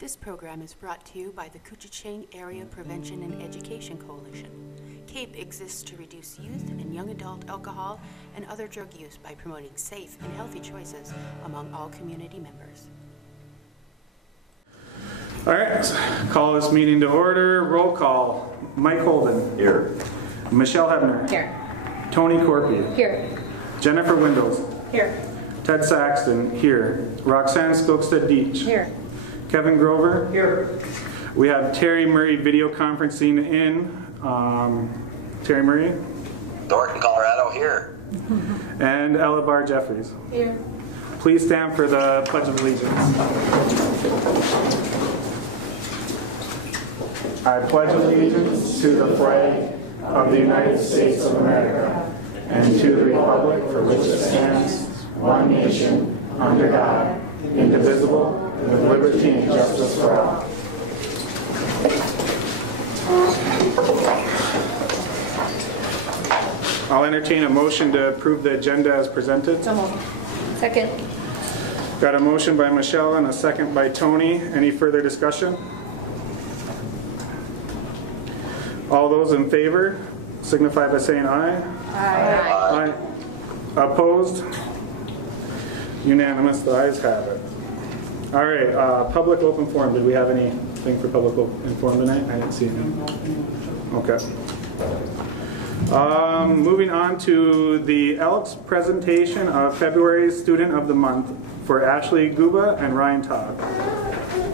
This program is brought to you by the Couchiching Area Prevention and Education Coalition. CAPE exists to reduce youth and young adult alcohol and other drug use by promoting safe and healthy choices among all community members. All right, call this meeting to order. Roll call. Mike Holden. Here. Michelle Hebner. Here. Tony Corpy. Here. Jennifer Windows. Here. Ted Saxton. Here. Roxanne Skogstad-Deach. Here. Kevin Grover. Here. We have Terry Murray video conferencing in. Terry Murray. Thornton, Colorado, here. And Ella Barr Jeffries. Here. Please stand for the Pledge of Allegiance. I pledge allegiance to the flag of the United States of America and to the republic for which it stands, one nation, under God, indivisible, with liberty and justice for all. I'll entertain a motion to approve the agenda as presented. So moved. Second. Got a motion by Michelle and a second by Tony. Any further discussion? All those in favor signify by saying aye. Aye. Aye. Opposed? Unanimous. The ayes have it. All right. Public open forum. Did we have anything for public open forum tonight? I didn't see anything. Okay. Moving on to the Elks presentation of February Student of the Month for Ashley Guba and Ryan Todd.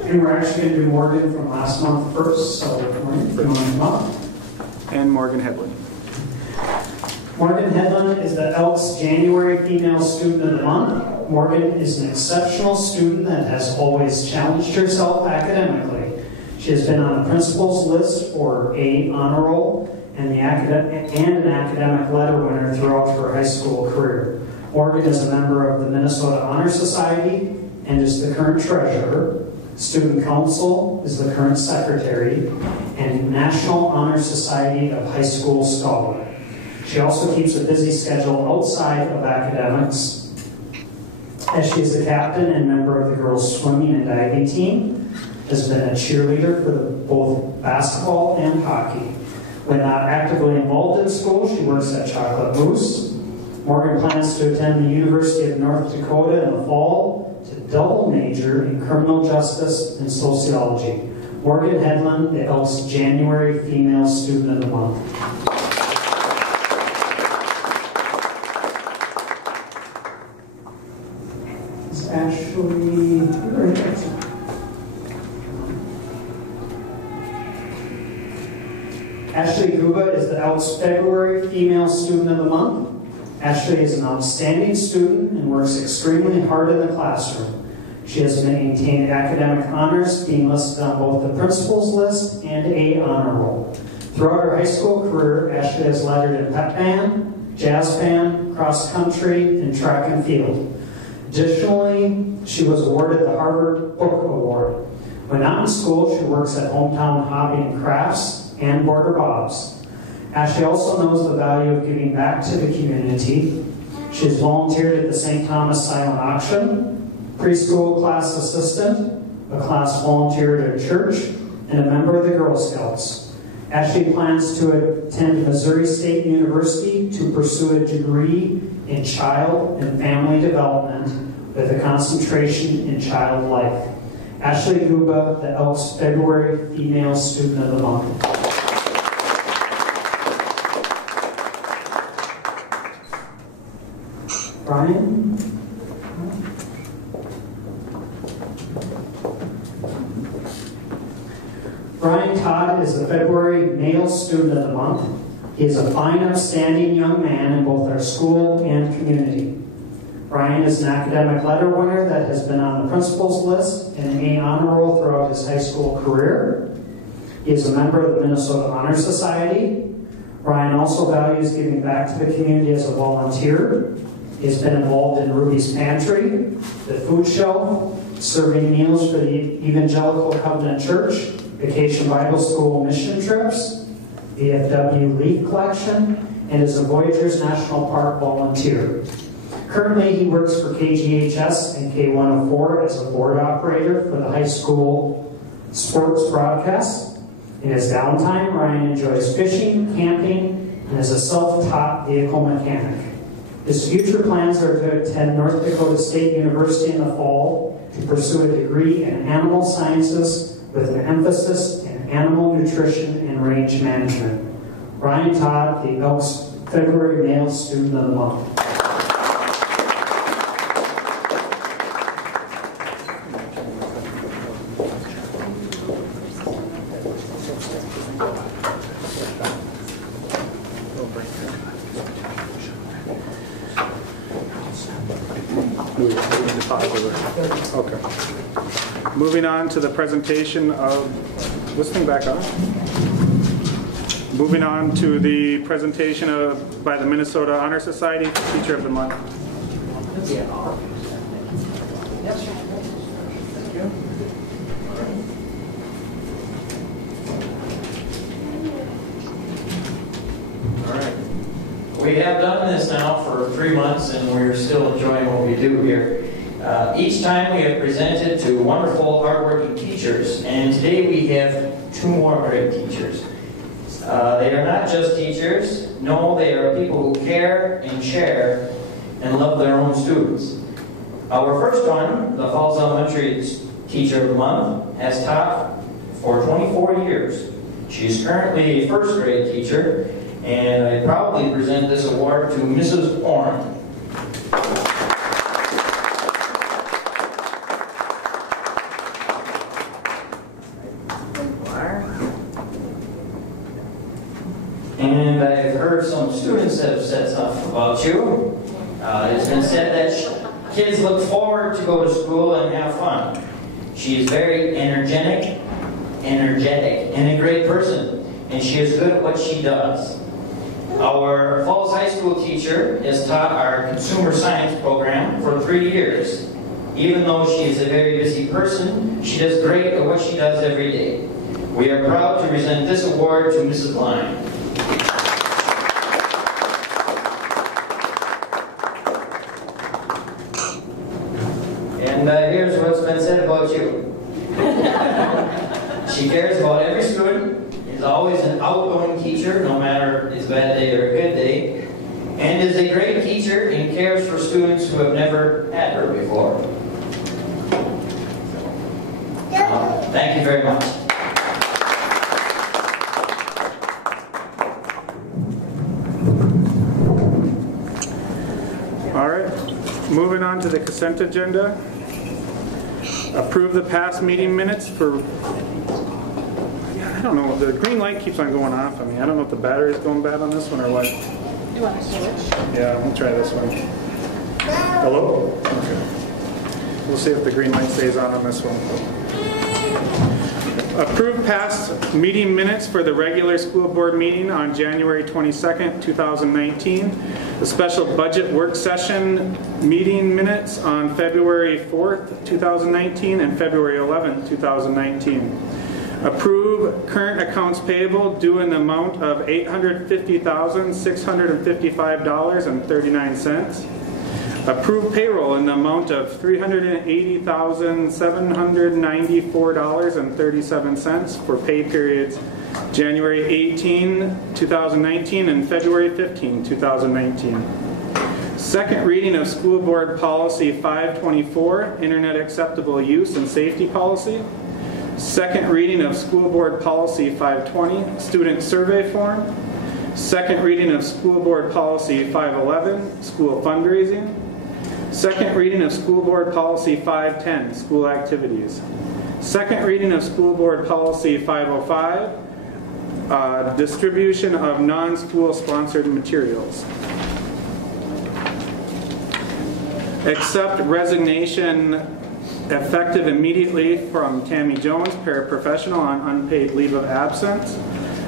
And we're actually going to do Morgan from last month first, so Morgan from last month. And Morgan Hedlund. Morgan Hedlund is the Elks January Female Student of the Month. Morgan is an exceptional student that has always challenged herself academically. She has been on the principal's list for A honor roll and an academic letter winner throughout her high school career. Morgan is a member of the Minnesota Honor Society and is the current treasurer. Student Council is the current secretary, and National Honor Society of High School Scholar. She also keeps a busy schedule outside of academics, as she is the captain and member of the girls' swimming and diving team, has been a cheerleader for both basketball and hockey. When not actively involved in school, she works at Chocolate Moose. Morgan plans to attend the University of North Dakota in the fall to double major in criminal justice and sociology. Morgan Hedlund, the Elks January Female Student of the Month. Is Ashley... Ashley Guba is the Elks February Female Student of the Month. Ashley is an outstanding student and works extremely hard in the classroom. She has maintained academic honors, being listed on both the principal's list and A honor roll. Throughout her high school career, Ashley has lettered in pep band, jazz band, cross country, and track and field. Additionally, she was awarded the Harvard Book Award. When not in school, she works at Hometown Hobby and Crafts and Border Bob's. Ashley also knows the value of giving back to the community. She has volunteered at the St. Thomas Silent Auction, preschool class assistant, a class volunteer at a church, and a member of the Girl Scouts. Ashley plans to attend Missouri State University to pursue a degree in child and family development with a concentration in child life. Ashley Guba, the Elks February Female Student of the Month. Brian? Brian Todd is the February Male Student of the Month. He is a fine, upstanding young man in both our school and community. Brian is an academic letter winner that has been on the principal's list and an A honor roll throughout his high school career. He is a member of the Minnesota Honor Society. Brian also values giving back to the community as a volunteer. He has been involved in Ruby's Pantry, the food shelf, serving meals for the Evangelical Covenant Church, Vacation Bible School mission trips, VFW leaf collection, and is a Voyageurs National Park volunteer. Currently, he works for KGHS and K104 as a board operator for the high school sports broadcasts. In his downtime, Ryan enjoys fishing, camping, and is a self-taught vehicle mechanic. His future plans are to attend North Dakota State University in the fall to pursue a degree in animal sciences with an emphasis in animal nutrition and range management. Ryan Todd, the Elks February Male Student of the Month. Okay. Moving on to the presentation of, this thing back on? Moving on to the presentation of, by the Minnesota Honor Society, Teacher of the Month. We have done this now for 3 months, and we're still enjoying what we do here. Each time we have presented to wonderful, hardworking teachers, and today we have 2 more great teachers. They are not just teachers. No, they are people who care and share and love their own students. Our first one, the Falls Elementary Teacher of the Month, has taught for 24 years. She is currently a first grade teacher, and I proudly present this award to Mrs. Orn. And I've heard some students have said stuff about you. It's been said that kids look forward to go to school and have fun. She is very energetic, and a great person, and she is good at what she does. Our Falls High School teacher has taught our consumer science program for 3 years. Even though she is a very busy person, she does great at what she does every day. We are proud to present this award to Mrs. Line. And here's what's been said about you. She cares about every student, is always an outgoing teacher, no matter it's a bad day or a good day, and is a great teacher and cares for students who have never had her before. Thank you very much. All right, moving on to the consent agenda. Approve the past meeting minutes for, I don't know, the green light keeps on going off on me. I don't know if the battery's going bad on this one or what. You want to switch? Yeah, we'll try this one. Hello? Okay. We'll see if the green light stays on this one. Approve past meeting minutes for the regular school board meeting on January 22nd, 2019. The special budget work session meeting minutes on February 4th, 2019 and February 11th, 2019. Approve current accounts payable due in the amount of $850,655.39. Approve payroll in the amount of $380,794.37 for pay periods January 18, 2019 and February 15, 2019. Second reading of School Board Policy 524, Internet Acceptable Use and Safety Policy. Second reading of School Board Policy 520, Student Survey Form. Second reading of School Board Policy 511, School Fundraising. Second reading of School Board Policy 510, School Activities. Second reading of School Board Policy 505, Distribution of non-school sponsored materials. Accept resignation effective immediately from Tammy Jones, paraprofessional on unpaid leave of absence.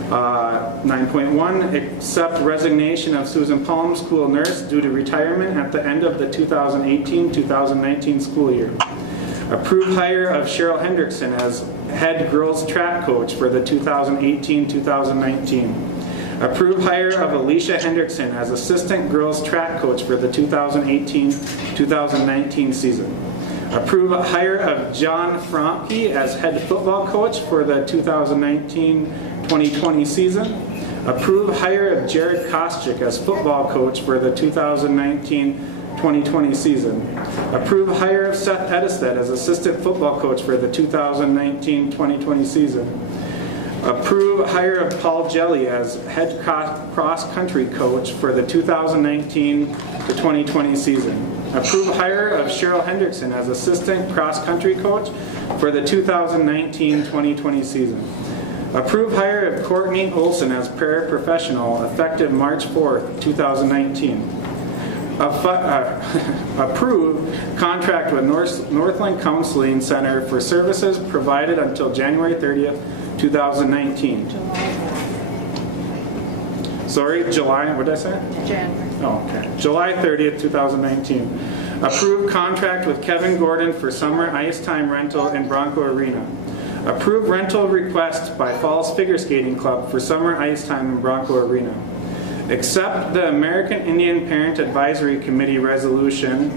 9.1, accept resignation of Susan Palm, school nurse, due to retirement at the end of the 2018-2019 school year. Approve hire of Cheryl Hendrickson as head girls track coach for the 2018-2019. Approve hire of Alicia Hendrickson as assistant girls track coach for the 2018-2019 season. Approve a hire of John Fromke as head football coach for the 2019-2020 season. Approve hire of Jared Koscheck as football coach for the 2019-2020 season. Approve hire of Seth Edestead as assistant football coach for the 2019-2020 season. Approve hire of Paul Jelly as head cross-country coach for the 2019-2020 season. Approve hire of Cheryl Hendrickson as assistant cross-country coach for the 2019-2020 season. Approve hire of Courtney Olson as paraprofessional effective March 4th, 2019. Approve contract with Northland Counseling Center for services provided until January 30th, 2019. Sorry, July, what did I say? January. Oh, okay. July 30th, 2019. Approve contract with Kevin Gordon for summer ice time rental in Bronco Arena. Approve rental request by Falls Figure Skating Club for summer ice time in Bronco Arena. Accept the American Indian Parent Advisory Committee resolution.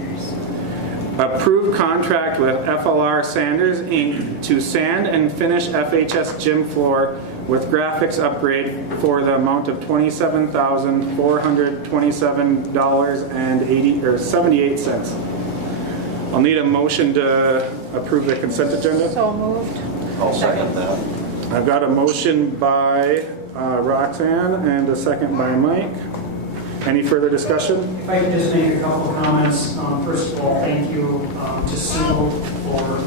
Approve contract with FLR Sanders, Inc. to sand and finish FHS gym floor with graphics upgrade for the amount of $27,427.78. I'll need a motion to approve the consent agenda. So moved. I'll second that. I've got a motion by Roxanne and a second by Mike. Any further discussion? If I could just make a couple comments. First of all, thank you to Sue for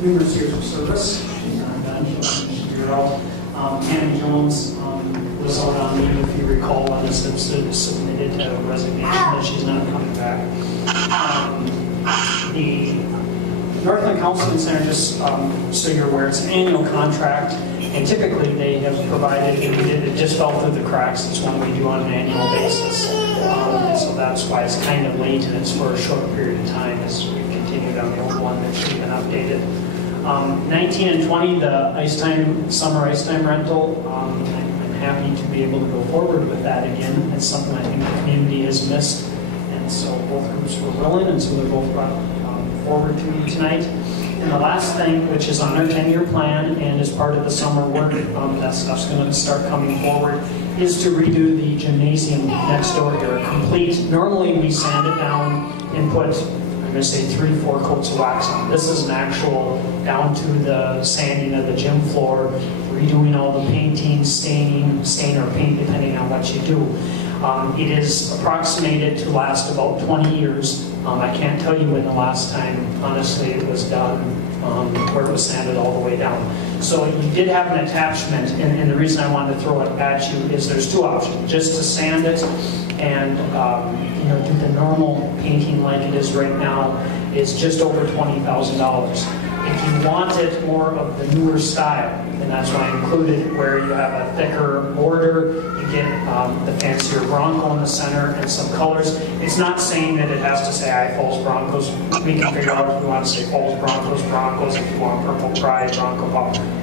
numerous years of service. She's not done. She'll finish the year out. Tammy Jones was out on leave, if you recall, and has submitted a resignation that she's not coming back. The Northland Counseling Center, just so you're aware, it's an annual contract, and typically they have provided, it just fell through the cracks. It's one we do on an annual basis. And so that's why it's kind of late, and it's for a short period of time as we continued on the old one that should have been updated. 19 and 20, the summer ice time rental, I'm happy to be able to go forward with that again. It's something I think the community has missed, and so both groups were willing, and so they're both brought forward to you tonight. And the last thing, which is on their 10-year plan and is part of the summer work, that stuff's going to start coming forward, is to redo the gymnasium next door here. Complete. Normally we sand it down and put, I'm going to say 3-4 coats of wax on. This is an actual down to the sanding of the gym floor, redoing all the painting, stain or paint depending on what you do. It is approximated to last about 20 years. I can't tell you when the last time, honestly, it was done, where it was sanded all the way down. So you did have an attachment, and the reason I wanted to throw it at you is there's two options. Just to sand it and do the normal painting like it is right now is just over $20,000. If you wanted more of the newer style, and that's why I included where you have a thicker border, you get the fancier Bronco in the center and some colors. It's not saying that it has to say Falls Broncos. We can figure out if you want to say Falls Broncos, if you want Purple Pride, Bronco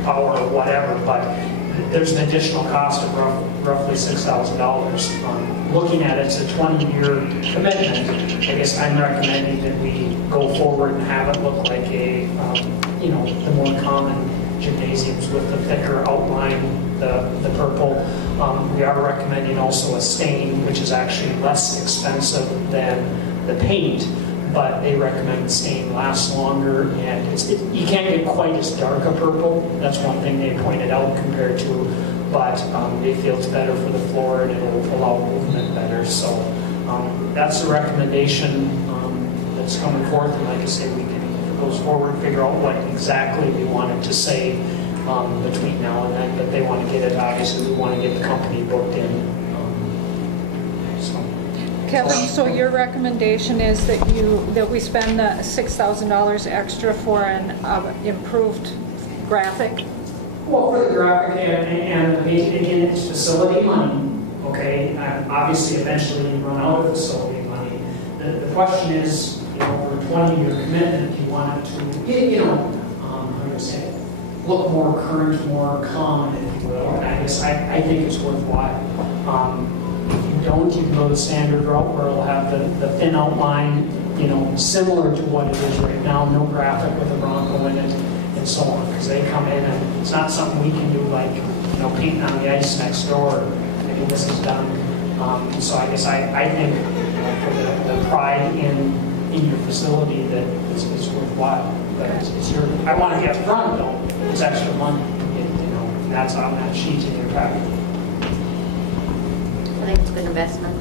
Power, or whatever, but there's an additional cost of roughly $6,000. Looking at it, it's a 20-year commitment. I guess I'm recommending that we go forward and have it look like the more common gymnasiums with the thicker outline, the purple. We are recommending also a stain, which is actually less expensive than the paint, but they recommend the stain lasts longer, and you can't get quite as dark a purple. That's one thing they pointed out compared to, but they feel it's better for the floor and it'll allow movement better. So that's the recommendation that's coming forth, and like I say, we can goes forward, figure out what exactly we wanted to say between now and then, but they want to get it, obviously we want to get the company booked in. Kevin, so your recommendation is that we spend the $6,000 extra for an improved graphic? Well, for the graphic and again, it's facility money, okay? Obviously, eventually you run out of facility money. The question is, over a 20-year commitment, you want it to, I'm going to say, look more current, more common, if you will. And I guess I think it's worthwhile. If you don't, you can go the standard route where it'll have the thin outline you know, similar to what it is right now, no graphic with a Bronco in it, and so on, because they come in and it's not something we can do like, you know, painting on the ice next door. I mean, this is done. So I guess I think for the pride in your facility that is worthwhile. But it's your, I want to get front though. It's extra money, you know, and that's on that sheet in your packet. I think it's a good investment.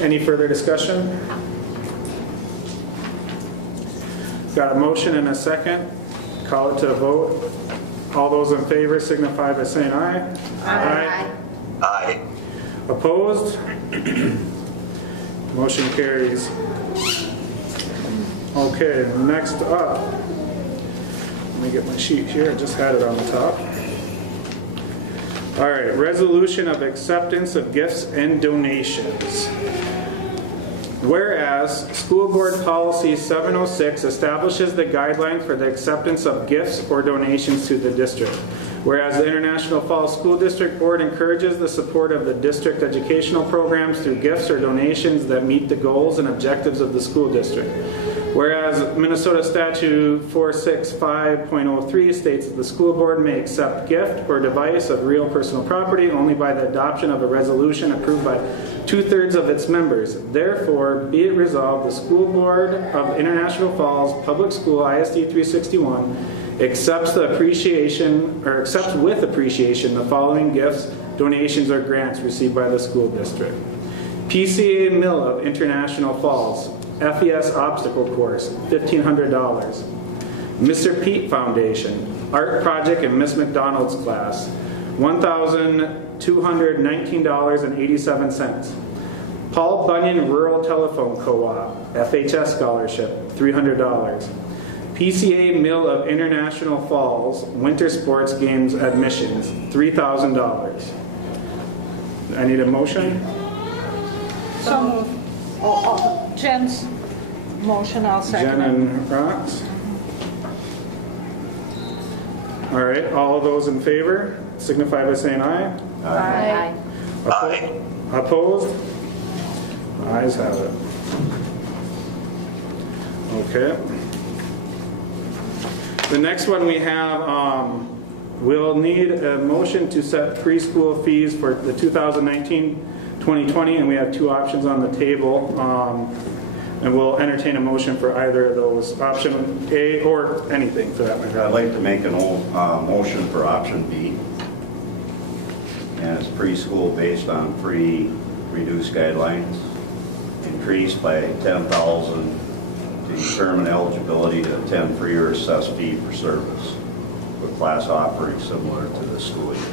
Any further discussion? Got a motion and a second. Call it to a vote. All those in favor signify by saying aye. Aye. Aye. Opposed? Motion carries. Okay, next up, let me get my sheet here. I just had it on the top. All right, resolution of acceptance of gifts and donations. Whereas School Board Policy 706 establishes the guideline for the acceptance of gifts or donations to the district. Whereas the International Falls School District Board encourages the support of the district educational programs through gifts or donations that meet the goals and objectives of the school district. Whereas Minnesota Statute 465.03 states that the school board may accept gift or device of real personal property only by the adoption of a resolution approved by 2/3 of its members. Therefore, be it resolved, the School Board of International Falls Public School ISD 361 accepts with appreciation the following gifts, donations, or grants received by the school district. PCA Mill of International Falls, FES Obstacle Course, $1,500. Mr. Pete Foundation, Art Project and Miss McDonald's class, $1,219.87. Paul Bunyan Rural Telephone Co-op, FHS Scholarship, $300. PCA Mill of International Falls, Winter Sports Games Admissions, $3,000. I need a motion? So moved. Jen's motion, I'll second Jen it. and Rox. All right, all of those in favor signify by saying aye. Aye. Aye. Opposed? Ayes have it. Okay. The next one we have, we'll need a motion to set preschool fees for the 2019-2020, and we have two options on the table. And we'll entertain a motion for either of those, option A or anything for that matter. I'd like to make a motion for option B. And it's preschool based on free reduced guidelines, increased by $10,000 to determine eligibility to attend free or assessed fee for service, with class offerings similar to the school year.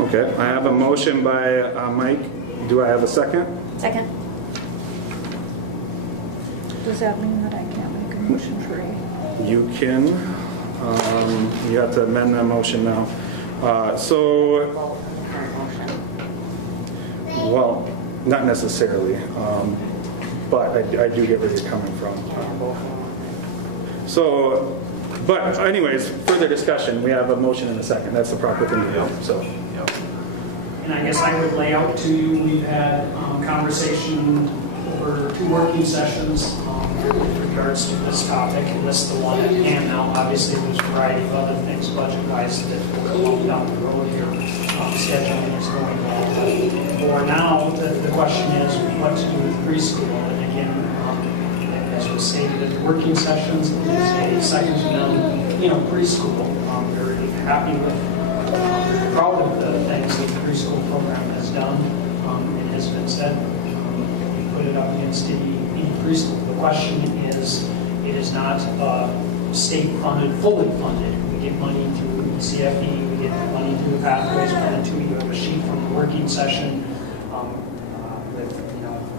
Okay, I have a motion by Mike. Do I have a second? Second. Does that mean that I can't make a motion for A? You can. You have to amend that motion now. Well, not necessarily, but I do get where you're coming from. So, but anyways, further discussion. We have a motion and a second. That's the proper thing to do. So. And I guess I would lay out to you, we've had conversation over 2 working sessions with regards to this topic, and this is the one at hand now. Obviously, there's a variety of other things budget-wise that will come up down the road here. Scheduling is going on. But for now, the question is what to do with preschool. And again, as was stated at the working sessions, it is a second to none, preschool. Very happy with, very proud of the things that the preschool program has done. It has been said, we put it up against any preschool. The question is, it is not state-funded, fully funded. We get money through CFE, we get money through the Pathways 1 and 2. You have a sheet from the working session with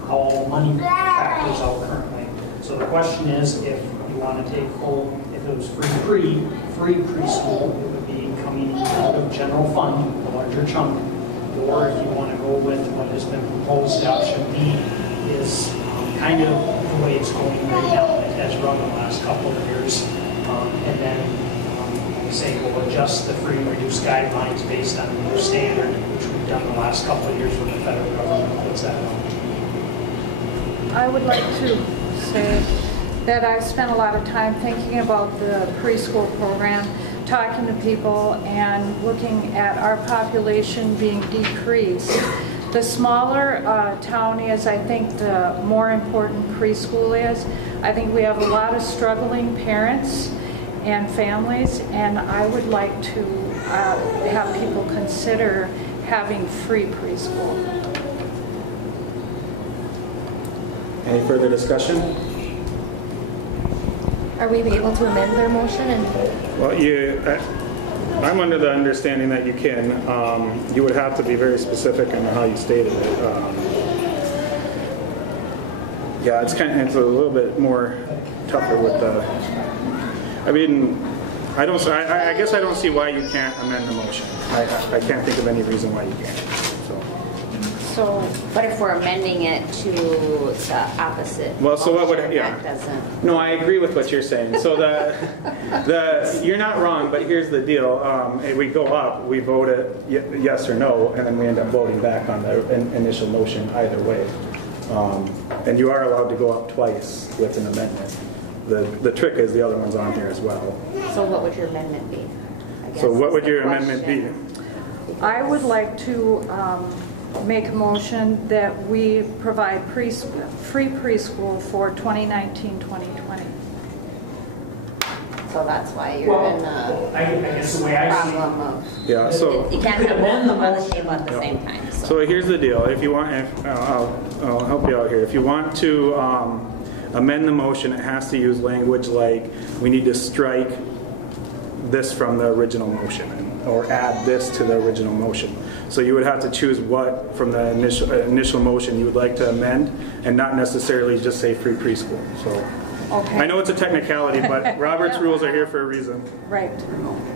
how all money factors out currently. So the question is, if you want to take full, if it was free preschool, it would be coming out of general fund, a larger chunk. Or if you want to go with what has been proposed, option B is kind of the way it's going right now. It has run the last couple of years. And then we say we'll adjust the free and reduced guidelines based on the new standard, which we've done the last couple of years when the federal government puts that on. I would like to say that I've spent a lot of time thinking about the preschool program, talking to people, and looking at our population being decreased. The smaller town is, I think, the more important preschool is. I think we have a lot of struggling parents and families, and I would like to have people consider having free preschool. Any further discussion? Are we able to amend their motion? Well, I'm under the understanding that you can. You would have to be very specific in how you stated it. Yeah, it's a little bit more tougher with the. I mean, I guess I don't see why you can't amend the motion. I can't think of any reason why you can't. So, what if we're amending it to the opposite? Well, so what would, motion? yeah. That doesn't. No, I agree with what you're saying. So you're not wrong, but here's the deal. We go up, we vote it yes or no, and then we end up voting back on the initial motion either way. And you are allowed to go up twice with an amendment. The trick is the other one's on here as well. So what would your amendment be? I guess So what is would the your amendment be? question. I would like to make a motion that we provide free preschool for 2019-2020. So that's why you're in the I guess the way I see it, problem of, Yeah, so you can't have both of them on the table at the same time. So here's the deal. If you want, I'll help you out here. If you want to amend the motion, it has to use language like we need to strike this from the original motion, or add this to the original motion. So you would have to choose what from the initial motion you would like to amend, and not necessarily just say free preschool. So Okay. I know it's a technicality, but Robert's rules are here for a reason. Right.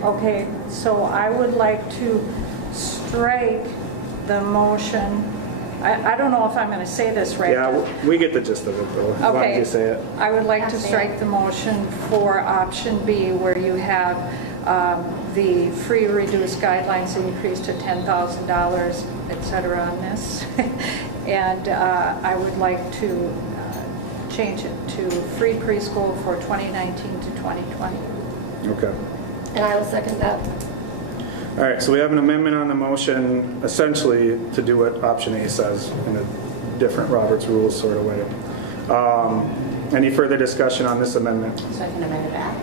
Okay, so I would like to strike the motion. I don't know if I'm going to say this right. Yeah, we get the gist of it, though, as long as you say it. I would like to strike the motion for option B, where you have the free reduced guidelines increased to $10,000, et cetera, on this. And I would like to change it to free preschool for 2019 to 2020. Okay. And I will second that. All right, so we have an amendment on the motion, essentially to do what option A says in a different Robert's Rules sort of way. Any further discussion on this amendment? So I can amend it back.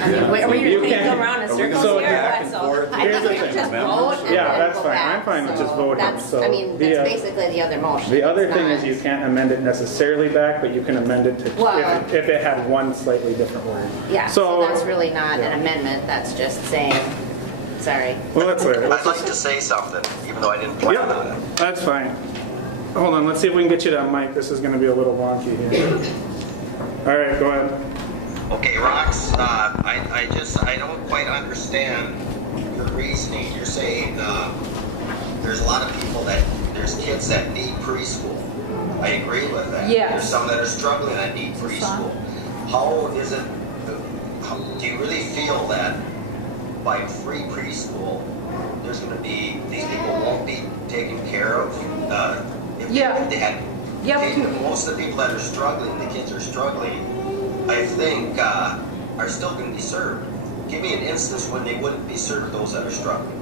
I mean, are we You going to can. go around in circles So here? back and So forth? I Here's think the we thing. just vote and Yeah, then that's go fine. back. I'm fine with So just voting. That's, So I mean, that's the, basically the other motion. The other It's thing not- is you can't amend it necessarily back, but you can amend it to Well- if it had one slightly different word. Yeah, so that's really not an amendment, that's just saying, sorry. Well, that's all right. I'd Let's like just- to say something, even though I didn't plan on Yeah, it. that's fine. Hold on, let's see if we can get you to mic. This is going to be a little wonky here. All right, go ahead. Okay, Rox, I don't quite understand your reasoning. You're saying there's a lot of people there's kids that need preschool. I agree with that. Yes. There's some that are struggling that need preschool. How is it, do you really feel that by free preschool, there's going to be, these people won't be taken care of? If they had taken, most of the people that are struggling, the kids are struggling, I think are still going to be served. Give me an instance when they wouldn't be served, those that are struggling.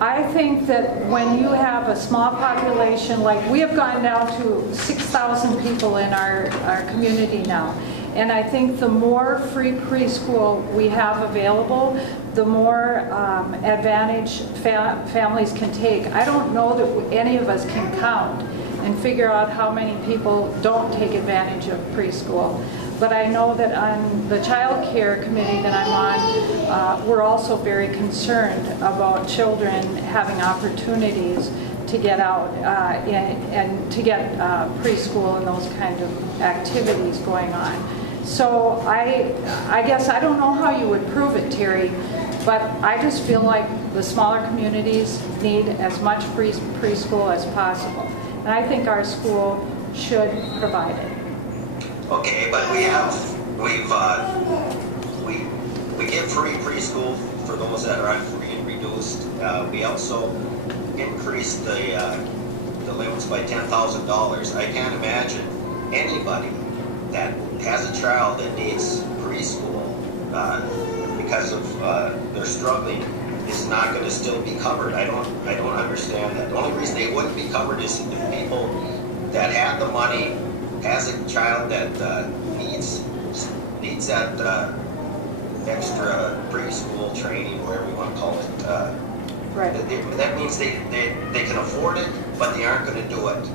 I think that when you have a small population, like we have gone down to 6,000 people in our community now, and I think the more free preschool we have available, the more advantage families can take. I don't know that any of us can count and figure out how many people don't take advantage of preschool. But I know that on the child care committee that I'm on, we're also very concerned about children having opportunities to get out and to get preschool and those kind of activities going on. So I guess I don't know how you would prove it, Terry, but I just feel like the smaller communities need as much preschool as possible. And I think our school should provide it. Okay, but we give free preschool for those that are on free and reduced. We also increased the limits by $10,000. I can't imagine anybody that has a child that needs preschool because of they're struggling is not going to still be covered. I don't understand that. The only reason they wouldn't be covered is if people that have the money, has a child that needs that extra preschool training, whatever you want to call it. Right. That means they can afford it, but they aren't going to do it,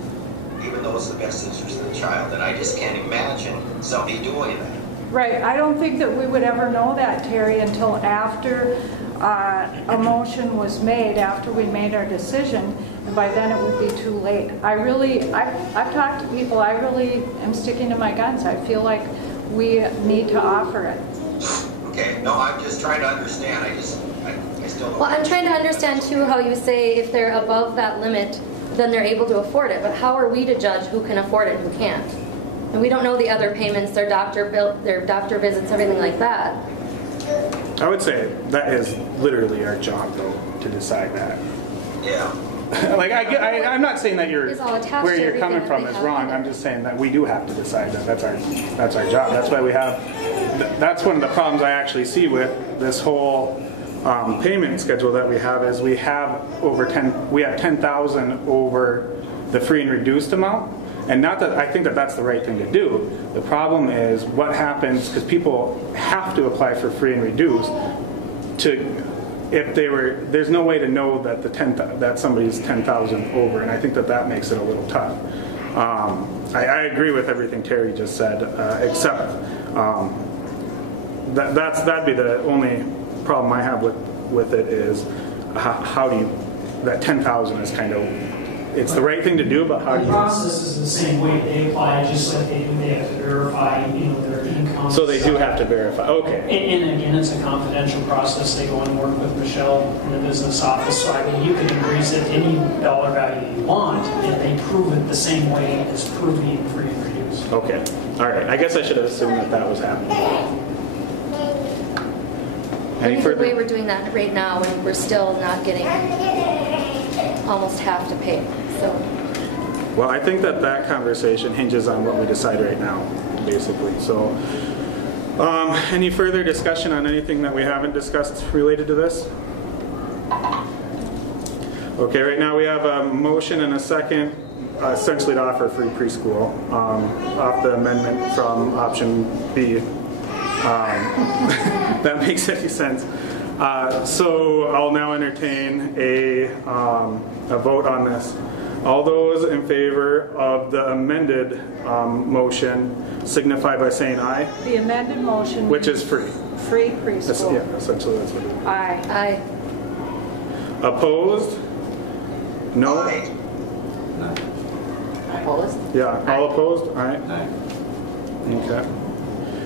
even though it's the best interest of the child. And I just can't imagine somebody doing that. Right. I don't think that we would ever know that, Terry, until after a motion was made, after we made our decision, and by then it would be too late. I've talked to people, I really am sticking to my guns. I feel like we need to offer it. Okay, no, I'm just trying to understand. I still don't. Well, I'm trying to understand too how you say if they're above that limit, then they're able to afford it. But how are we to judge who can afford it and who can't? And we don't know the other payments, their doctor visits, everything like that. I would say that is literally our job, though, to decide that. Yeah. Like I'm not saying that It's all attached where to you're coming everything from that is they wrong. have. I'm just saying that we do have to decide that. That's our job. That's why we have. That's one of the problems I actually see with this whole payment schedule that we have is we have 10,000 over the free and reduced amount. And not that I think that that's the right thing to do. The problem is what happens because people have to apply for free and reduced there's no way to know that that somebody's 10,000 over, and I think that makes it a little tough. I agree with everything Terry just said, except that'd be the only problem I have with it is how do you that 10,000 is kind of. It's the right thing to do, but how do you... The process is the same way. They apply just like they do. They have to verify, their income. So they do have to verify. Okay. And again, it's a confidential process. They go and work with Michelle in the business office. So I mean, you can increase it any dollar value you want, and they prove it the same way as proving free and reduced. Okay. All right. I guess I should have assumed that was happening. I think the way we're doing that right now, and we're still not getting almost half to pay. So. Well, I think that conversation hinges on what we decide right now, basically. So, any further discussion on anything that we haven't discussed related to this? Okay, right now we have a motion and a second, essentially to offer free preschool off the amendment from option B. That makes any sense. So I'll now entertain a vote on this. All those in favor of the amended motion signify by saying aye. The amended motion. Which is free. Free preschool. Yeah, essentially that's what it is. Aye. Aye. Opposed? No? Aye. Opposed? Yeah, all opposed? All right. Okay.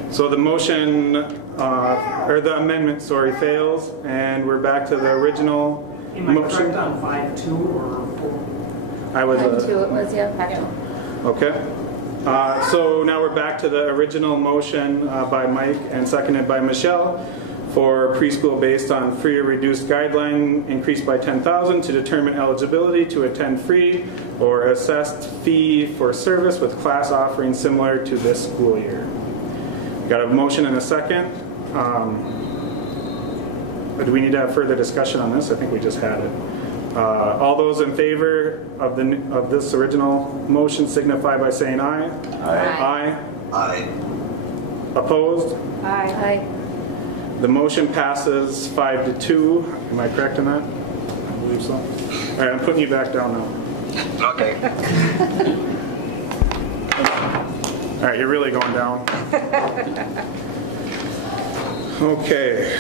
So the motion, or the amendment, sorry, fails, and we're back to the original Am I motion. correct on 5-2 or 4? I was 5-2 it was, yeah. 5-2. okay. So now we're back to the original motion by Mike and seconded by Michelle for preschool based on free or reduced guideline increased by 10,000 to determine eligibility to attend free or assessed fee for service with class offerings similar to this school year. Got a motion and a second. Do we need to have further discussion on this? I think we just had it. All those in favor of this original motion signify by saying aye. Aye. Aye. Opposed? Aye. Aye. The motion passes 5-2. Am I correct in that? I believe so. All right, I'm putting you back down now. Okay. All right, you're really going down. Okay.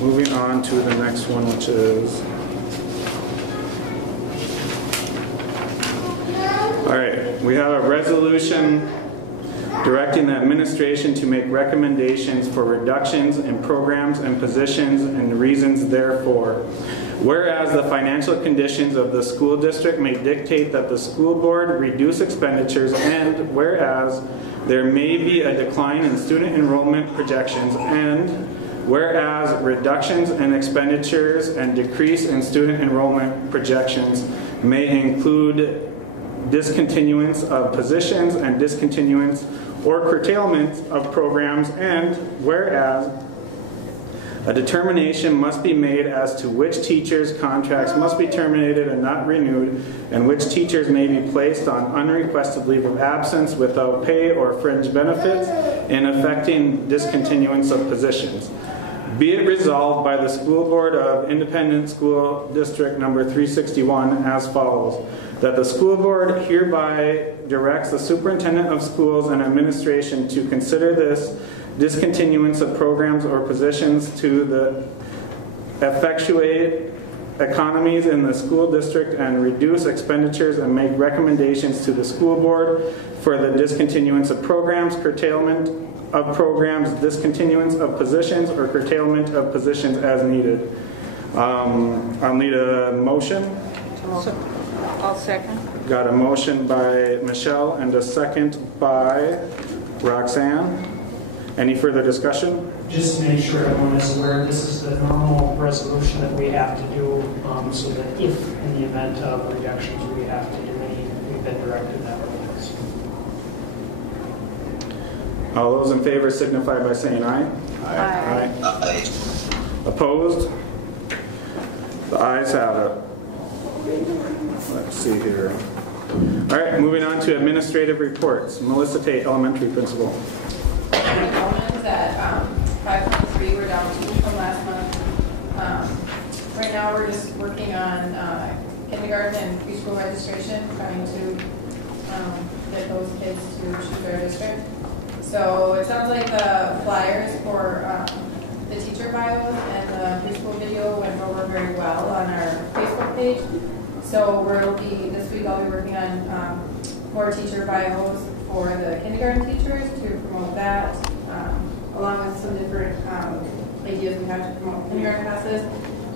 Moving on to the next one, which is... All right, we have a resolution directing the administration to make recommendations for reductions in programs and positions and reasons therefore. Whereas the financial conditions of the school district may dictate that the school board reduce expenditures, and whereas there may be a decline in student enrollment projections, and whereas reductions in expenditures and decrease in student enrollment projections may include discontinuance of positions and discontinuance or curtailment of programs, and whereas a determination must be made as to which teachers' contracts must be terminated and not renewed, and which teachers may be placed on unrequested leave of absence without pay or fringe benefits in affecting discontinuance of positions. Be it resolved by the School Board of Independent School District Number 361 as follows: that the school board hereby directs the superintendent of schools and administration to consider this discontinuance of programs or positions to effectuate economies in the school district and reduce expenditures, and make recommendations to the school board for the discontinuance of programs, curtailment of programs, discontinuance of positions, or curtailment of positions as needed. I'll need a motion. I'll second. Got a motion by Michelle and a second by Roxanne. Any further discussion? Just to make sure everyone is aware, this is the normal resolution that we have to do, so that if in the event of reductions we have to do any, we've been directed that way. All those in favor signify by saying aye. Aye. Aye. Opposed? The ayes have it. Let's see here. All right, moving on to administrative reports. Melissa Tate, elementary principal. Enrollments at 5.3, we're down 2 from last month. Right now we're just working on kindergarten and preschool registration, trying to get those kids to choose their district. So it sounds like the flyers for the teacher bios and the preschool video went over very well on our Facebook page. So this week I'll be working on more teacher bios for the kindergarten teachers to promote that, along with some different ideas we have to promote kindergarten classes.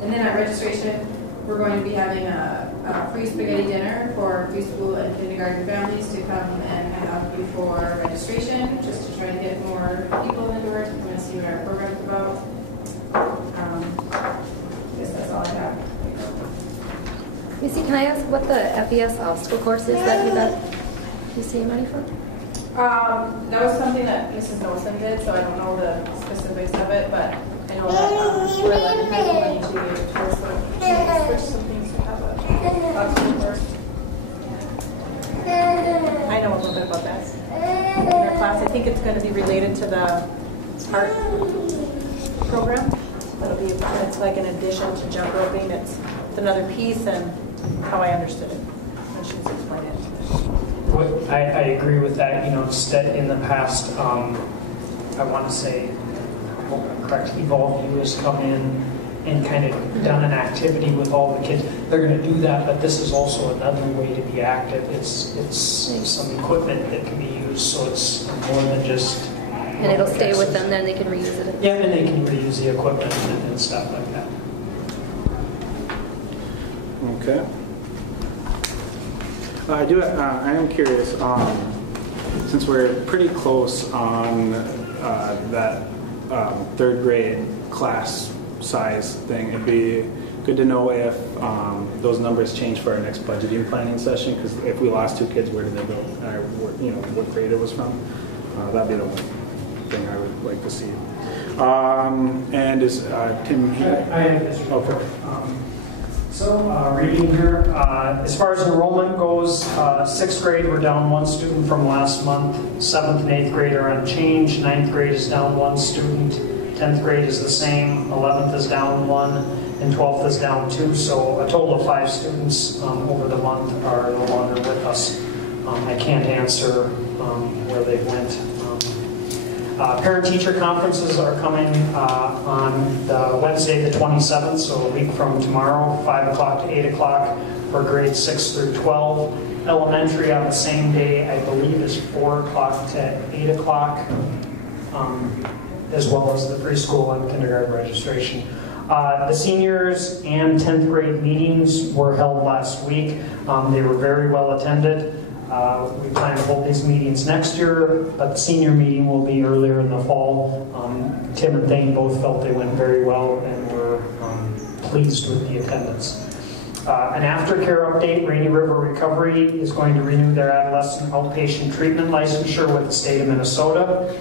And then at registration, we're going to be having a free spaghetti dinner for preschool and kindergarten families to come and have before registration, just to try to get more people in the door to come and see what our program's about. I guess that's all I have. Missy, can I ask what the FES obstacle course is that you got UCA money for? That was something that Mrs. Nelson did, so I don't know the specifics of it, but I know that we're letting her money to switch some things to have a obstacle course. I know a little bit about that. In our class, I think it's going to be related to the art program. It's like an addition to jump roping. It's another piece, and how I understood it when she was explaining it. I agree with that. You know, instead in the past, I want to say, I hope I'm correct, Evolve U has come in and kind of done an activity with all the kids. They're going to do that, but this is also another way to be active. It's some equipment that can be used, so it's more than just... And it'll stay with them, then they can reuse it. Yeah, then they can reuse the equipment and stuff like that. Okay. I am curious, since we're pretty close on that third grade class size thing, it'd be good to know if those numbers change for our next budgeting planning session, because if we lost 2 kids, where did they go? What grade it was from? That'd be the one thing I would like to see. And is Tim here? I have this. Okay. Reading here, as far as enrollment goes, 6th grade we're down 1 student from last month. 7th and 8th grade are unchanged. 9th grade is down 1 student. 10th grade is the same. 11th is down 1, and 12th is down 2. So a total of 5 students over the month are no longer with us. I can't answer where they went. Parent-teacher conferences are coming on the Wednesday the 27th, so a week from tomorrow, 5 o'clock to 8 o'clock for grades 6 through 12. Elementary on the same day, I believe, is 4 o'clock to 8 o'clock, as well as the preschool and kindergarten registration. The seniors and 10th grade meetings were held last week. They were very well attended. We plan to hold these meetings next year, but the senior meeting will be earlier in the fall. Tim and Thane both felt they went very well and were pleased with the attendance. An aftercare update, Rainy River Recovery is going to renew their adolescent outpatient treatment licensure with the state of Minnesota.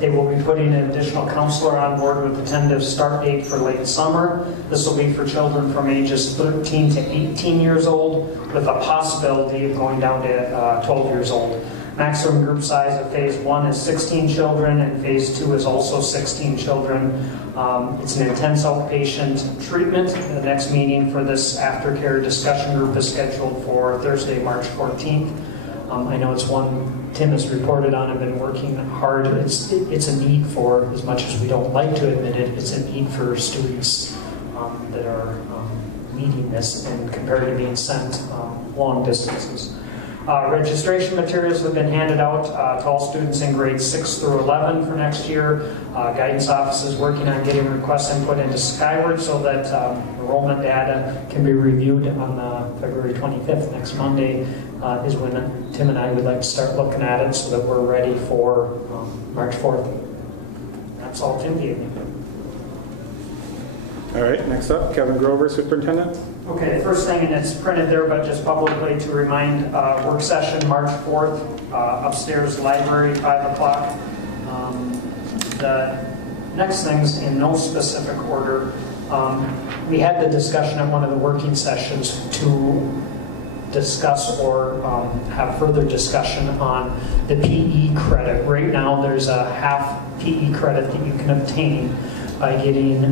They will be putting an additional counselor on board with a tentative start date for late summer. This will be for children from ages 13 to 18 years old with a possibility of going down to 12 years old. Maximum group size of phase 1 is 16 children and phase 2 is also 16 children. It's an intense outpatient treatment. The next meeting for this aftercare discussion group is scheduled for Thursday, March 14th. I know it's one Tim has reported on and been working hard. It's a need for, as much as we don't like to admit it, it's a need for students that are needing this and compared to being sent long distances. Registration materials have been handed out to all students in grades 6 through 11 for next year. Guidance office is working on getting requests input into Skyward so that enrollment data can be reviewed on February 25th, next Monday, is when Tim and I would like to start looking at it so that we're ready for March 4th. That's all Tim gave me. All right, next up, Kevin Grover, Superintendent. Okay, the first thing, and it's printed there, but just publicly to remind, work session March 4th, upstairs library, 5 o'clock. The next things in no specific order, we had the discussion at one of the working sessions to discuss or have further discussion on the PE credit. Right now there's a half PE credit that you can obtain by getting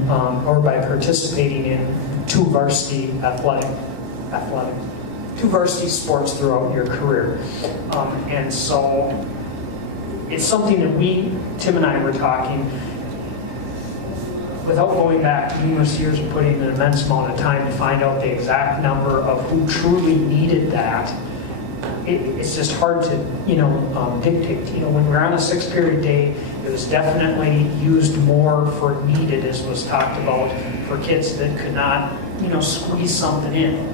or by participating in two varsity sports throughout your career. And so it's something that Tim and I were talking, without going back numerous years and putting an immense amount of time to find out the exact number of who truly needed that. It's just hard to, dictate. When we're on a 6-period day, it was definitely used more for needed, as was talked about, for kids that could not, squeeze something in.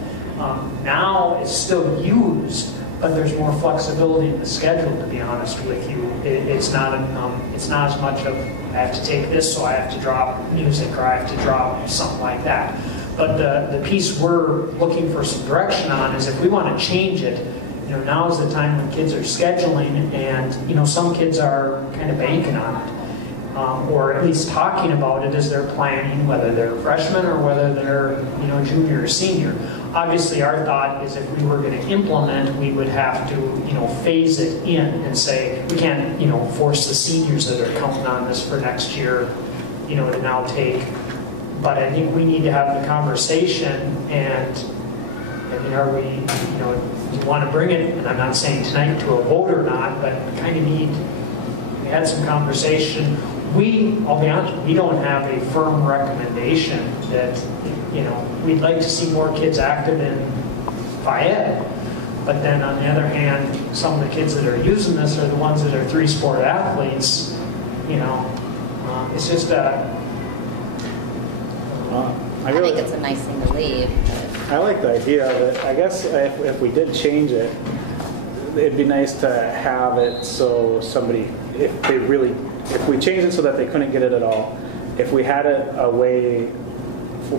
Now it's still used, but there's more flexibility in the schedule, to be honest with you. It's not as much of, I have to take this, so I have to drop music, or I have to drop something like that. But the piece we're looking for some direction on is if we want to change it, now is the time when kids are scheduling, and some kids are kind of banking on it, or at least talking about it as they're planning, whether they're freshmen or whether they're junior or senior. Obviously, our thought is if we were going to implement, we would have to phase it in and say we can't force the seniors that are counting on this for next year to now take. But I think we need to have the conversation and are we, do you want to bring it, and I'm not saying tonight to a vote or not, but we had some conversation. I'll be honest, we don't have a firm recommendation that, we'd like to see more kids active in Phi-Ed. But then on the other hand, some of the kids that are using this are the ones that are 3-sport athletes. It's just I think it's a nice thing to leave. I like the idea of it. I guess if we did change it, it'd be nice to have it so somebody, if we changed it so that they couldn't get it at all, if we had a way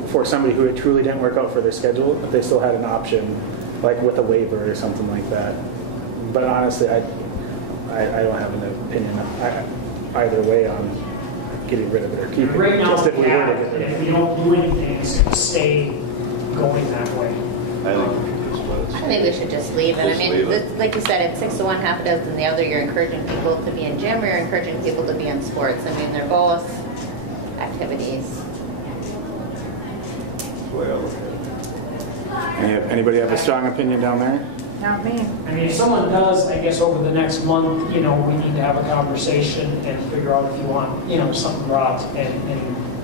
for somebody who it truly didn't work out for their schedule, if they still had an option, like with a waiver or something like that. But honestly, I don't have an opinion either way on getting rid of it or keeping it. Right now, just if we were to get rid of if we don't do anything, it's going to stay going that way. I think we should just leave it. Like you said, it's 6 to 1, half a dozen the other. You're encouraging people to be in gym, or you're encouraging people to be in sports. They're both activities. Anybody have a strong opinion down there? Not me. If someone does, I guess over the next month, we need to have a conversation and figure out if you want, something brought and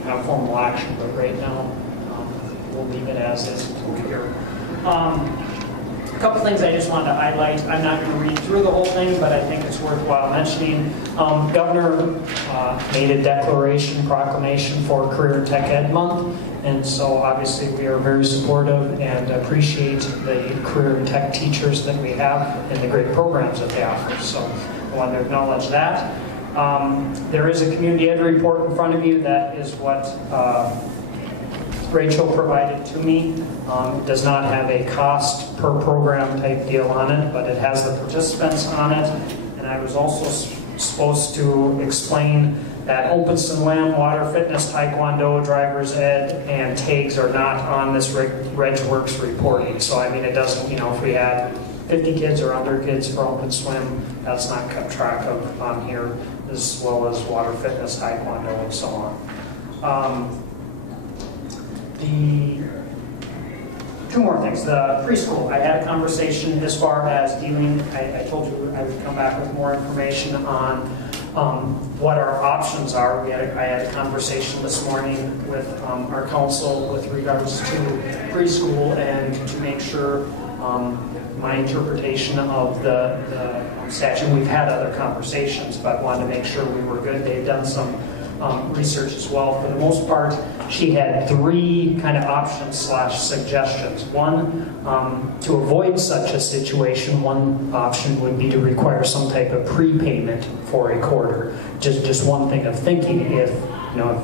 have formal action. But right now, we'll leave it as is here. A couple things I just wanted to highlight. I'm not going to read through the whole thing, but I think it's worthwhile mentioning. Governor made a proclamation for Career and Tech Ed Month, and so obviously we are very supportive and appreciate the career and tech teachers that we have and the great programs that they offer. So I want to acknowledge that. There is a community ed report in front of you. That is what Rachel provided to me. It does not have a cost per program type deal on it, but it has the participants on it. And I was also supposed to explain that Open Swim, Water Fitness, Taekwondo, Driver's Ed, and TAGS are not on this RegWorks reporting. So I mean, it doesn't, you know, if we had 50 kids or 100 kids for Open Swim, that's not kept track of on here, as well as Water Fitness, Taekwondo, and so on. Two more things. The preschool, I had a conversation as far as dealing, I told you I would come back with more information on what our options are. I had a conversation this morning with our council with regards to preschool and to make sure my interpretation of the statute. We've had other conversations, but wanted to make sure we were good. They've done some research as well. For the most part, she had three kind of options / suggestions. One, to avoid such a situation, one option would be to require some type of prepayment for a quarter. Just one thing of thinking, if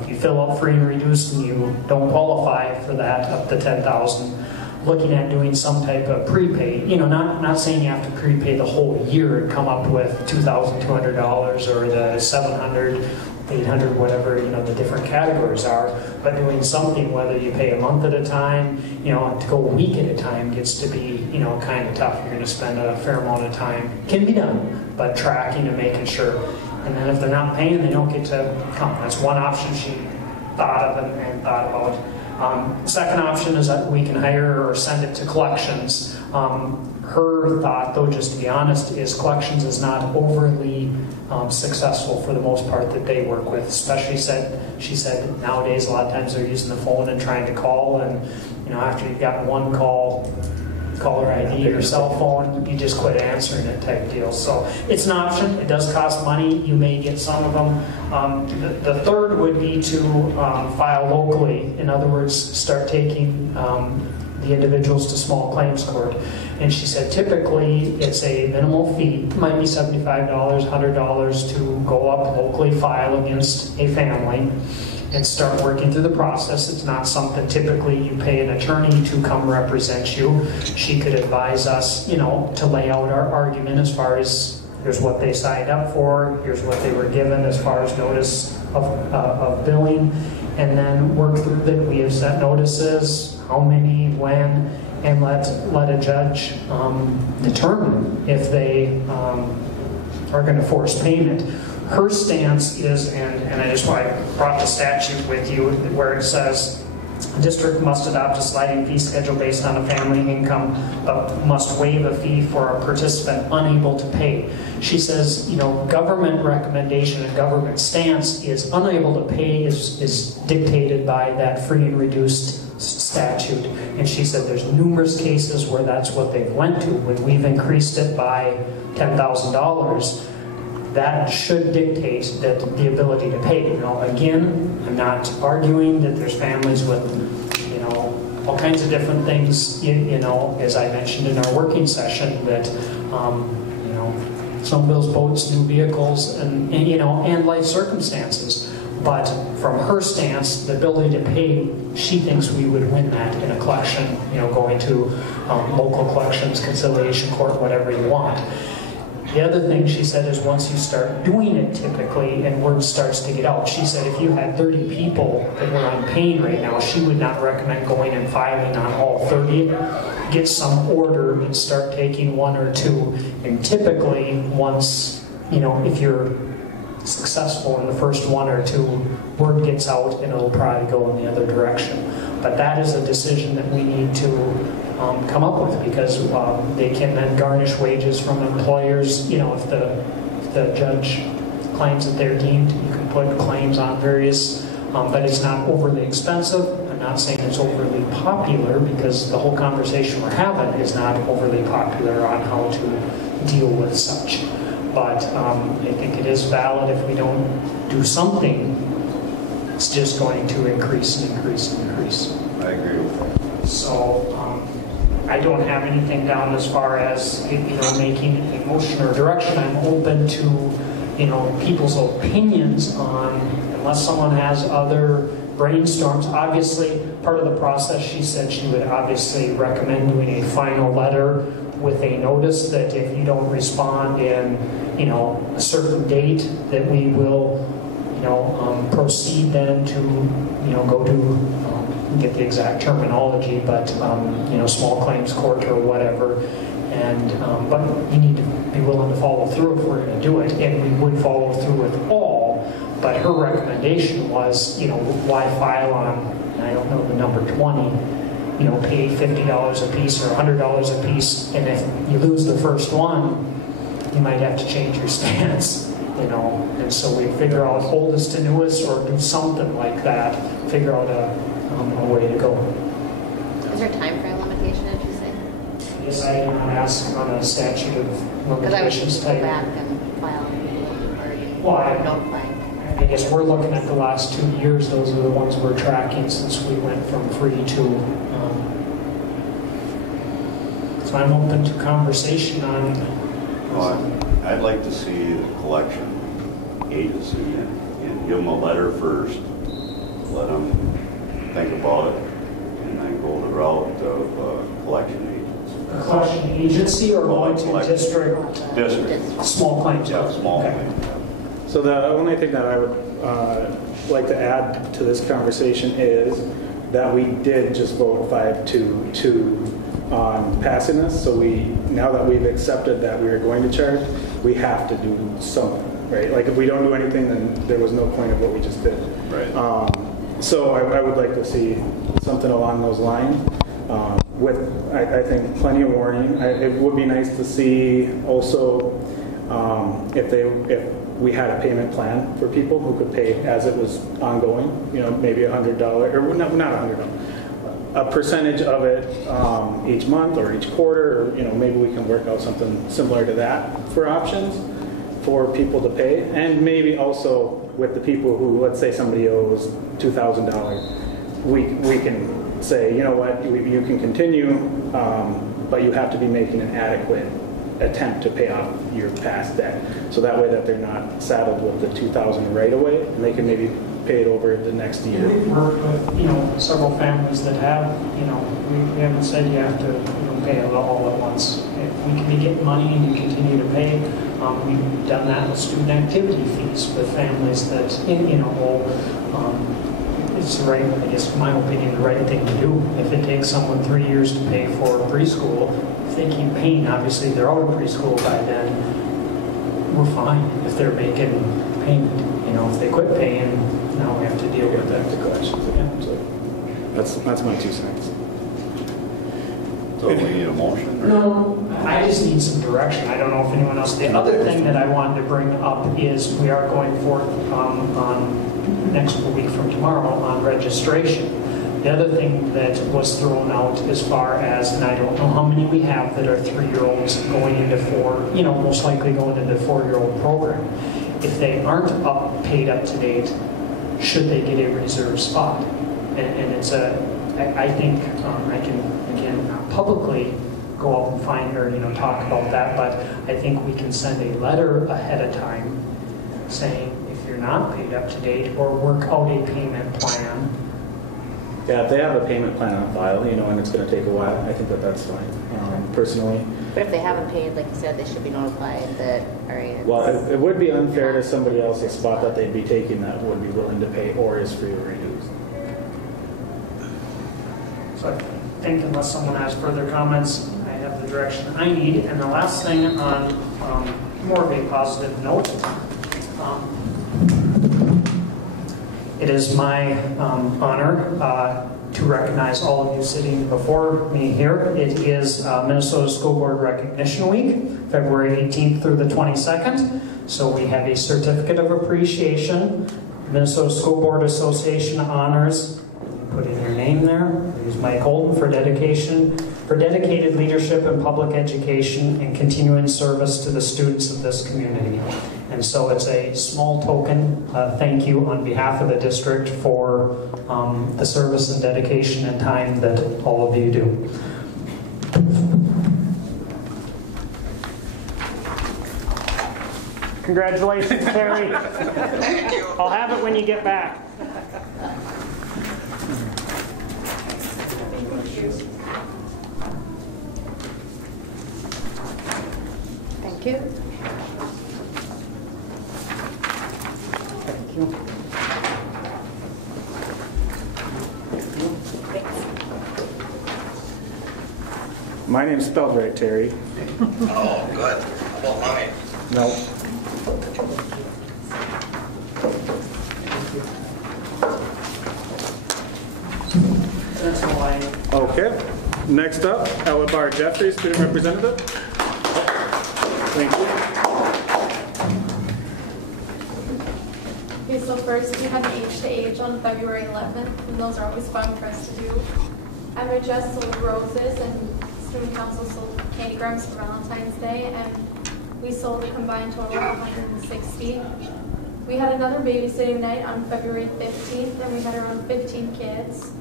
you fill out free and reduced and you don't qualify for that up to $10,000, looking at doing some type of prepay, not saying you have to prepay the whole year and come up with $2,200 or the $700, $800, whatever, the different categories are, but doing something, whether you pay a month at a time, to go a week at a time gets to be, kind of tough. You're going to spend a fair amount of time. It can be done, but tracking and making sure. And then if they're not paying, they don't get to come. That's one option she thought of and thought about. Second option is that we can hire or send it to collections. Her thought, though, just to be honest, is collections is not overly successful for the most part that they work with. Especially she said nowadays a lot of times they're using the phone and trying to call, and after you've got one call, caller ID or cell phone, you just quit answering it type deal. So it's an option. It does cost money. You may get some of them. The third would be to file locally. In other words, start taking the individuals to small claims court. And she said typically it's a minimal fee. It might be $75, $100 to go up locally, file against a family, and start working through the process. It's not something typically you pay an attorney to come represent you. She could advise us, to lay out our argument as far as here's what they signed up for, here's what they were given as far as notice of billing, and then work through that. We have set notices, how many, when, and let a judge determine if they are going to force payment. Her stance is, and I just want to brought the statute with you, where it says the district must adopt a sliding fee schedule based on a family income, but must waive a fee for a participant unable to pay. She says, government recommendation and government stance is unable to pay is dictated by that free and reduced statute. And she said there's numerous cases where that's what they've went to. When we've increased it by $10,000, that should dictate that the ability to pay. Again, I'm not arguing that there's families with, all kinds of different things, as I mentioned in our working session, that, some of those boats, new vehicles, and life circumstances. But from her stance, the ability to pay, she thinks we would win that in a collection, going to local collections, conciliation court, whatever you want. The other thing she said is once you start doing it typically and word starts to get out, she said if you had 30 people that were on paying right now, she would not recommend going and filing on all 30. Get some order and start taking one or two. And typically once, if you're successful in the first one or two, word gets out and it'll probably go in the other direction. But that is a decision that we need to come up with, because they can then garnish wages from employers. If the judge claims that they're deemed, you can put claims on various, but it's not overly expensive. I'm not saying it's overly popular, because the whole conversation we're having is not overly popular on how to deal with such. But I think it is valid. If we don't do something, it's just going to increase and increase and increase. I agree with that. So I don't have anything down as far as making a motion or direction. I'm open to people's opinions on, unless someone has other brainstorms. Obviously, part of the process, she said she would obviously recommend doing a final letter with a notice that if you don't respond in, a certain date, that we will, proceed then to, go to, get the exact terminology, but, small claims court or whatever. And, but you need to be willing to follow through if we're going to do it, and we would follow through with all. But her recommendation was, why file on, and I don't know the number, 20, pay $50 a piece or $100 a piece, and if you lose the first one, you might have to change your stance, And so we figure out oldest to newest or do something like that, figure out a way to go. Is there a time frame limitation, did you say? Yes, I did not ask on a statute of Because I would limitations just go type. back and file Well, or notify. I guess we're looking at the last 2 years. Those are the ones we're tracking since we went from free to. So I'm open to conversation on. Well, I'd like to see the collection agency and give them a letter first, let them think about it, and then go the route of collection agents. Collection agency or going to district? District. Small claims. Yeah, small Okay. claims. So the only thing that I would like to add to this conversation is that we did just vote 5-2 on passing this. So now that we've accepted that we are going to charge, we have to do something, right? Like if we don't do anything, then there was no point of what we just did. Right. So I would like to see something along those lines. With, I think, plenty of warning. It would be nice to see also if we had a payment plan for people who could pay as it was ongoing. Maybe $100 or not $100, a percentage of it each month or each quarter. Or maybe we can work out something similar to that for options for people to pay, and maybe also with the people who, let's say somebody owes $2,000, we can say, you know what, you can continue, but you have to be making an adequate attempt to pay off your past debt. So that way that they're not saddled with the $2,000 right away, and they can maybe pay it over the next year. We've worked with, several families that have, we haven't said you have to pay it all at once. If we can be getting money and you continue to pay, we've done that with student activity fees with families that, it's the right, I guess, in my opinion, the right thing to do. If it takes someone 3 years to pay for preschool, if they keep paying, obviously they're out of preschool by then, we're fine if they're making payment. If they quit paying, now we have to deal with that. The collections again. So that's my 2 cents. So we need a motion? Or? No, I just need some direction. I don't know if anyone else. The other thing that I wanted to bring up is we are going forth on next week from tomorrow on registration. The other thing that was thrown out as far as, and I don't know how many we have that are 3-year-olds going into most likely going into the 4-year-old program. If they aren't paid up to date, should they get a reserve spot? And it's I think I can, again, not publicly go out and find or, talk about that, but I think we can send a letter ahead of time saying if you're not paid up to date, or work out a payment plan. Yeah, if they have a payment plan on file, and it's going to take a while, I think that's fine, personally. But if they haven't paid, like you said, they should be notified that, all right. Well, it would be unfair to somebody else's spot that they'd be taking that would be willing to pay or is free or reduced. So I think unless someone has further comments, I have the direction I need. And the last thing on more of a positive note, it is my honor to recognize all of you sitting before me here. It is Minnesota School Board Recognition Week, February 18th through the 22nd. So we have a certificate of appreciation, Minnesota School Board Association honors. Put in your name there. There's Mike Holden for dedicated leadership in public education and continuing service to the students of this community. And so it's a small token thank you on behalf of the district for the service and dedication and time that all of you do. Congratulations, Terry. Thank you. I'll have it when you get back. Thank you. Thank you. My name's spelled right, Terry. Oh, good. How about mine? No. Okay. Next up, Ella Barr Jeffrey, student representative. Thank you. Okay, so first we had Age to Age on February 11th, and those are always fun for us to do. MHS sold roses, and student council sold candy grams for Valentine's Day, and we sold a combined total of 160. We had another babysitting night on February 15th, and we had around 15 kids.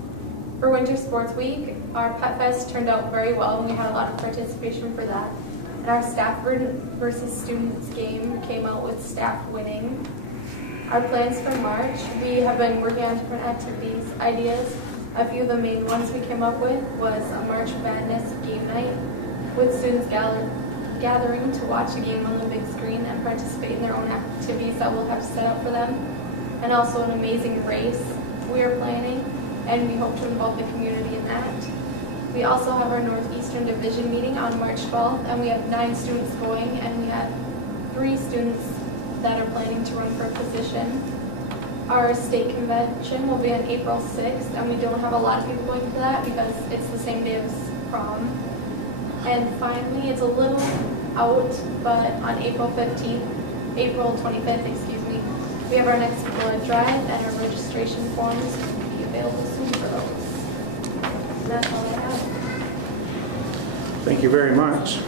For Winter Sports Week, our Pet Fest turned out very well, and we had a lot of participation for that. And our staff versus students game came out with staff winning. Our plans for March, we have been working on different activities, ideas. A few of the main ones we came up with was a March Madness game night with students gathering to watch a game on the big screen and participate in their own activities that we'll have set up for them. And also an amazing race we are planning, and we hope to involve the community in that. We also have our Northeastern Division meeting on March 12th, and we have 9 students going, and we have 3 students that are planning to run for a position. Our state convention will be on April 6th, and we don't have a lot of people going to that because it's the same day as prom. And finally, it's a little out, but on April 25th, excuse me, we have our next blood drive, and our registration forms will be available soon for those. And that's all I have. Thank you very much.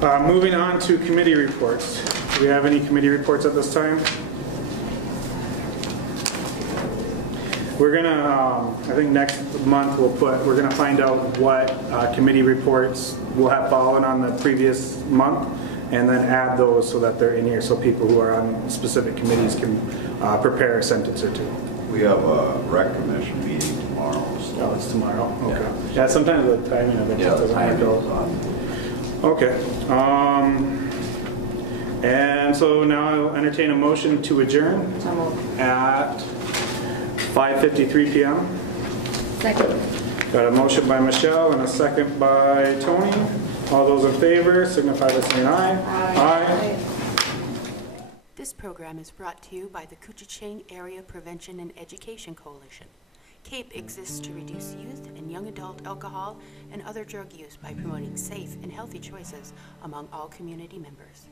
Moving on to committee reports. Do we have any committee reports at this time? We're gonna, I think next month we're gonna find out what committee reports we'll have fallen on the previous month, and then add those so that they're in here so people who are on specific committees can prepare a sentence or two. We have a rec commission meeting tomorrow. So. Oh, it's tomorrow? Okay. Yeah, sometimes the timing of it just doesn't work out. Okay. And so now I'll entertain a motion to adjourn at 5:53 p.m. Second. Got a motion by Michelle and a second by Tony. All those in favor signify by saying aye. Aye. This program is brought to you by the Koochiching Area Prevention and Education Coalition. CAPE exists to reduce youth and young adult alcohol and other drug use by promoting safe and healthy choices among all community members.